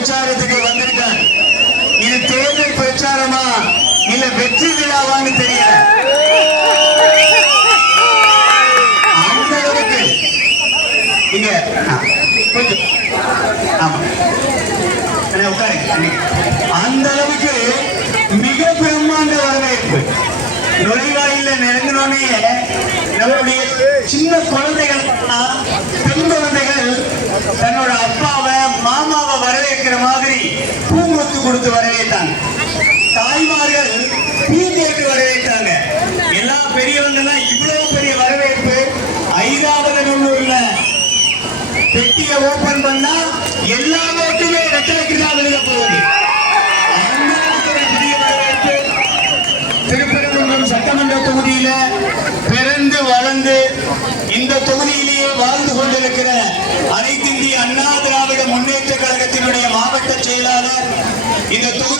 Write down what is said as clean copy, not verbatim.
பிரச்சாரத்துக்கு வந்திருக்கார். இது தேர்தல் பிரச்சாரமா இல்ல வெற்றி விழாவான்னு தெரியல. அந்த அளவுக்கு இங்க கொஞ்சம் ஆமா உட்காருங்க. அந்த அளவுக்கு மிக பிரம்மாண்ட வரவேற்பு. நுழைவாயில நெருங்கினோடனே நம்மளுடைய சின்ன குழந்தைகள், பெண் குழந்தைகள் தன்னோட அப்பாவை மாமாவை வரவேற்கிற மாதிரி பூங்கொத்து கொடுத்து வரவேற்றாங்க. தாய்மார்கள் பூ போட்டு வரவேற்றாங்க. எல்லா பெரியவங்க எல்லாம் இவ்வளவு பெரிய வரவேற்பு. ஐராவதனூர்ல பெட்டியை ஓபன் பண்ணா எல்லா ஓட்டுமே வெற்றிக்கு தான் விழுக போகுது. பெரிய வரவேற்பு. திருப்பரங்குன்றம் சட்டமன்ற தொகுதியில பிறந்து வளர்ந்து இந்த தொகுதியிலேயே வாழ்ந்து கொண்டிருக்கிற அனைத்து இந்திய அண்ணா திராவிட முன்னேற்ற கழகத்தினுடைய மாவட்ட செயலாளர் இந்த தொகுதி